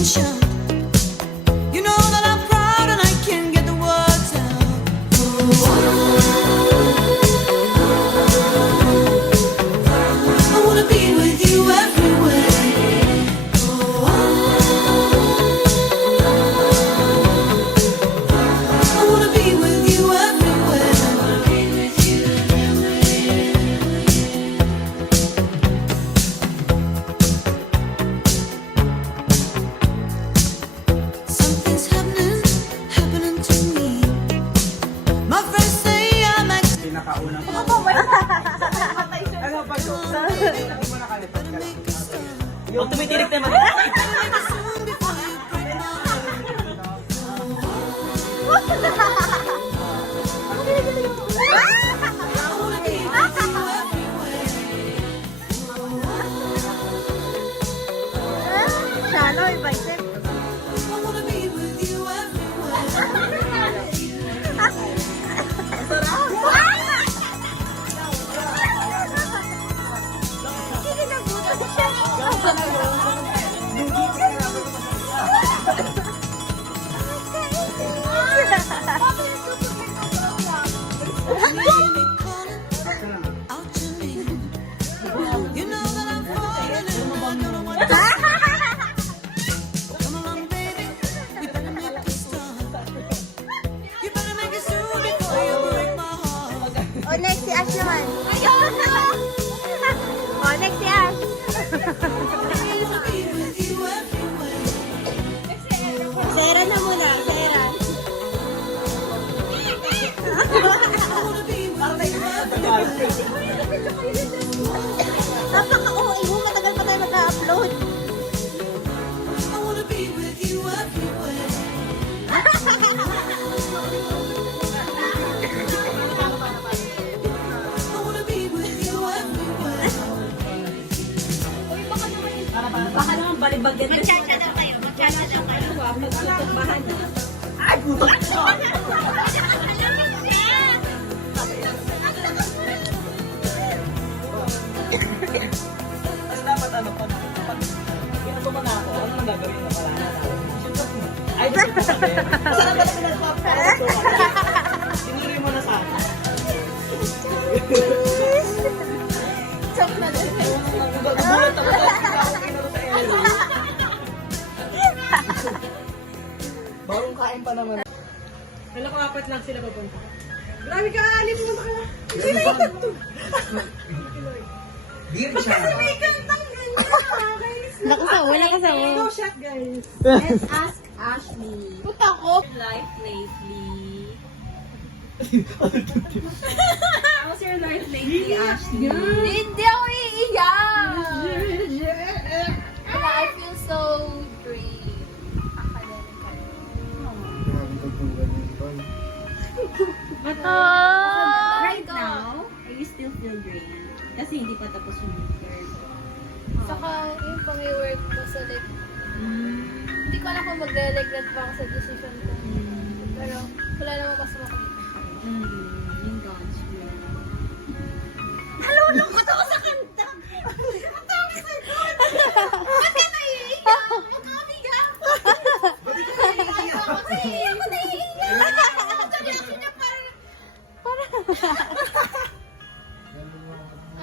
attention. You know that I'm proud and I can't get the words out. I wanna be with you everywhere. I wanna be with you everywhere. Something's happening to me. My friends say I'm acting. Pinakaunang ano pa ito? Hindi mo nakalipat ka lang. Yung tumitirik naman. Soon before you break my heart. I wanna be with you everywhere. I wanna be with you everywhere. Really calling out your name. You know that I'm falling in love. Don't know what to say. Come along, baby. We better make a start. You better make it soon before you break my heart. O, next si Ash naman. O, next si Ash. I wanna be with you everywhere. Sarah na muna, Sarah. I wanna be with you everywhere. Napaka-OA mo, matagal pa tayo mag-upload. I wanna be with you everywhere. I wanna be with you everywhere. Baka naman balibagyan. Magtsatsa daw kayo, magtsatsa daw kayo. Magtutumbahan. Ay, puto! Tapos dapat ano, pag ginatuman na ako, ano nang gagawin na wala na tao? Ay, gusto ko sabi. Saan ba natin nagpapakito? Sinuri mo na sa akin. Chok na din. Nagulat ako dahil hindi ako kinuro sa Ellie. Bagong kain pa naman. Alam ko, apat lang sila papunta. Grabe ka, alin mo ka. Sila yung tatlo. Beer siya. May kantang ganyan, guys. Nakasawa, nakasawa. Go shot, guys. Let's ask Ashley. Puta ko. Life lately. How's your life lately, Ashley? Hindi ako iiyak. I feel so drained. Right now, you still feel drained? Kasi hindi pa tapos yung midterm. Saka yung pang-work ko sa like, hindi ko alam kung magre-regret pa ako sa decision ko. Pero wala namang mas makikita. In God's will. Nalulungkot ako sa kanta! Ang dami sa God! Ba't ka naiiyak? Magkamiga! Kasi ako naiiyak! Sabi ako niya parang...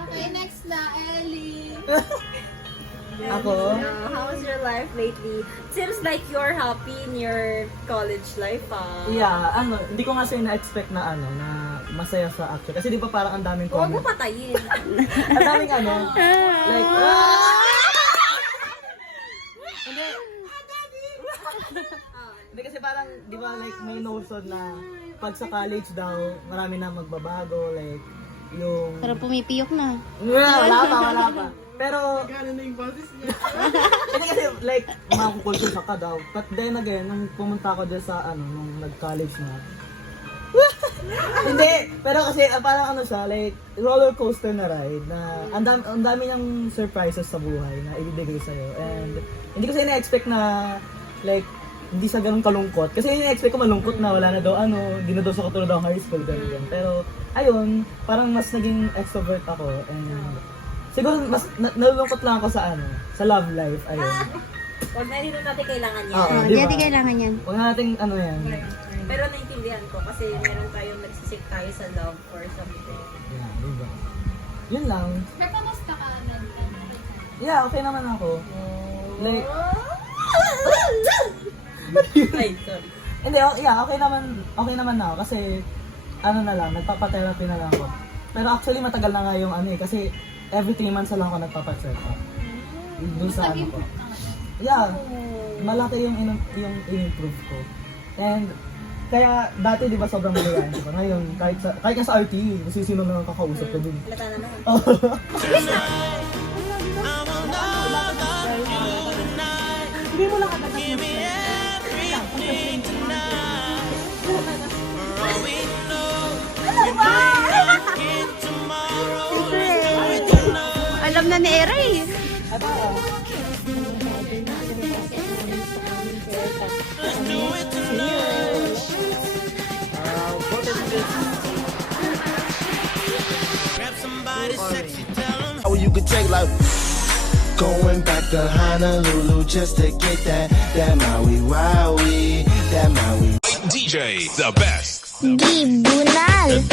Okay, next na, Ellie. Ako? How's your life lately? Seems like you're happy in your college life, ah. Yeah, ano, hindi ko nga na-expect na ano, na masaya sa actual. Kasi di ba parang ang daming Huwag mo comment. patayin. Ang daming ano, like, Hindi kasi parang, di ba, like, may notion na pag sa college daw, marami na magbabago, like, yung... Parang pumipiyok na. Wala pa. Pero, Gano'n na yung boses niya. hindi kasi, like, makukulture ka daw. But then again, nung pumunta ako dyan sa, ano, nung nag-college na, hindi, pero kasi parang ano siya, like, roller coaster na ride na ang dami niyang surprises sa buhay na ibibigay sa'yo. And hindi ko kasi na-expect na, like, hindi siya ganun kalungkot. Kasi ina-expect ko malungkot na, wala na daw ano, hindi na daw sa katulad ng high school, ganyan. Pero, ayun, parang mas naging extrovert ako. And siguro, mas nalulungkot lang ako sa ano, sa love life, ayun. Huwag na rin natin kailangan yan. Oo, Hindi di ba? natin kailangan yan. Huwag nating ano yan. Pero naintindihan ko kasi meron tayong nagsisik tayo sa love or something. Yeah, di ba? Yun lang. Pero kamusta ka? Yeah, okay naman ako. Like, Ay, sorry. hindi, yeah, okay naman na ako kasi ano na lang, nagpapa-therapy na lang ako. Pero actually matagal na nga yung ano eh, kasi every 3 months na lang ako nagpapa-check up. Doon sa ano ko. Yeah, malaki yung in-improve ko. And kaya dati di ba sobrang malayan ko. Ngayon, kahit nga sa RTE, kasi sino na kakausap ko dun. Halata naman. Hindi mo lang katagat mo. Alam na ni Era eh. How you could take like going back to Honolulu just to get that Maui Wowie, that Maui. DJ, the best. Gibunal.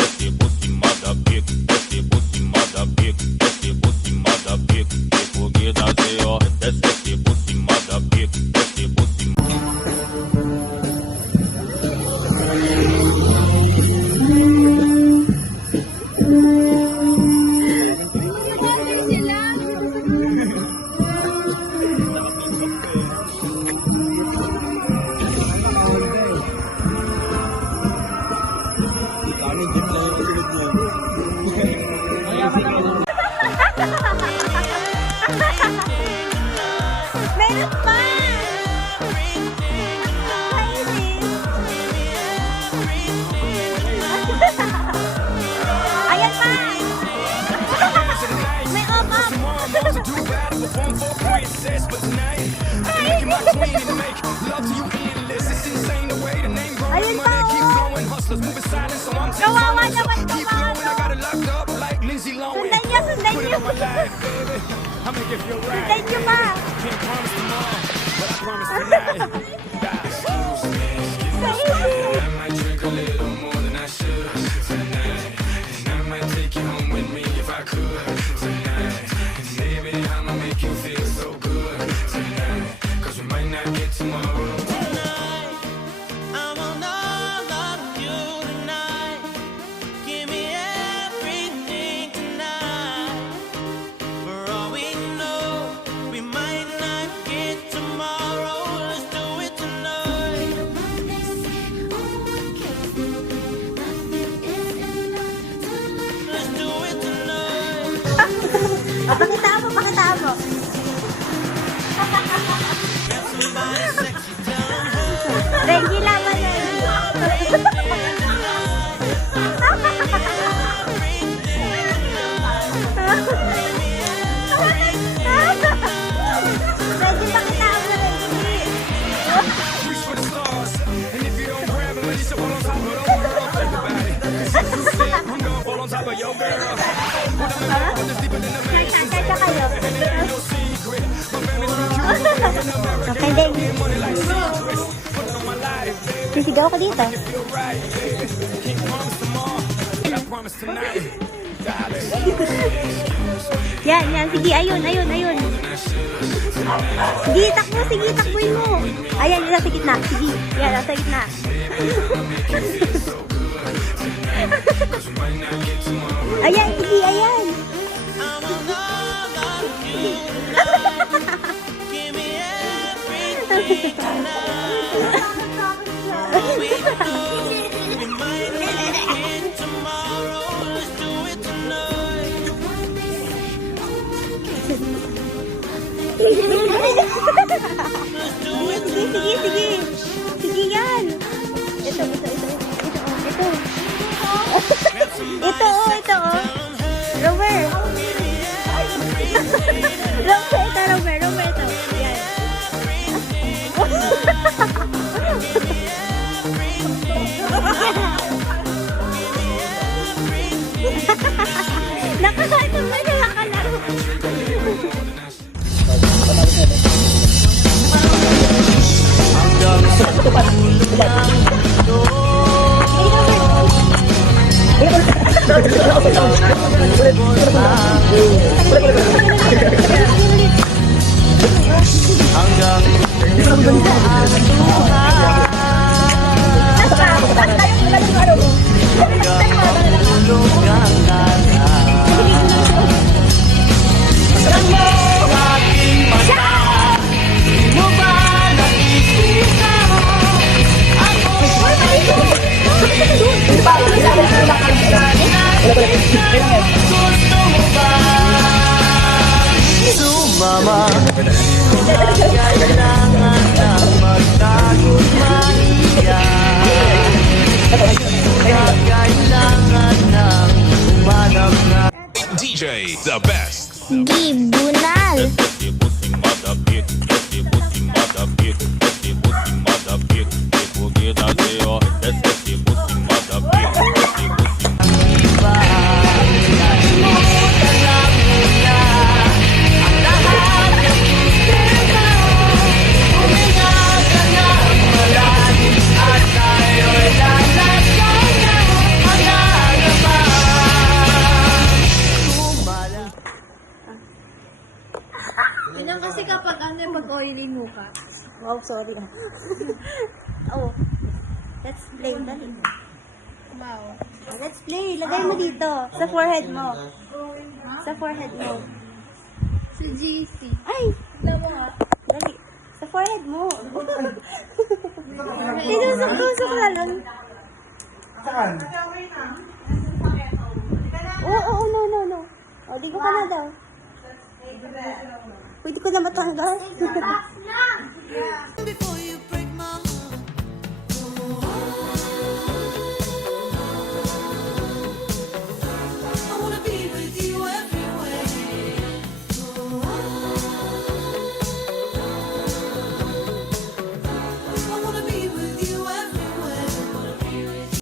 Meron pa! Ayan pa! May up-up! Ayun pa! Kawawa naman ito mga to! Sundan niyo! Sundan niyo! Sundan niyo pa! Pakita mo! Pakita mo! Reggie laban na Reggie, pakita mo! Reggie! Nagkakasya kayo. Okay din. Sisigaw ko dito. Yan, yan. Sige, ayun. Sige, takbo. Sige, takboy mo. Ayan, nasa gitna. Sige, yan, nasa gitna. Ayan, sige, ayan. Sige. Sige yan. Ito. Ito. Romer. Romer, ito. Yan. Nakakata ba nakakalaro? Sumama, kailangan na magtago't Maria. Kailangan ng umanap na DJ, the best. Gibunal. Ganyan kasi kapag pag oily mukha. Wow, sorry. Oh. Let's play. Dali. Wow. Let's play. Lagay mo dito. Sa forehead mo. Sa forehead mo. Si GC. Ay! Tignan mo nga. Dali. Sa forehead mo. Tinusok-tusok na lang. Saan? Oo, no. O, di ko ka na daw. Pwede ko na matanggal. Before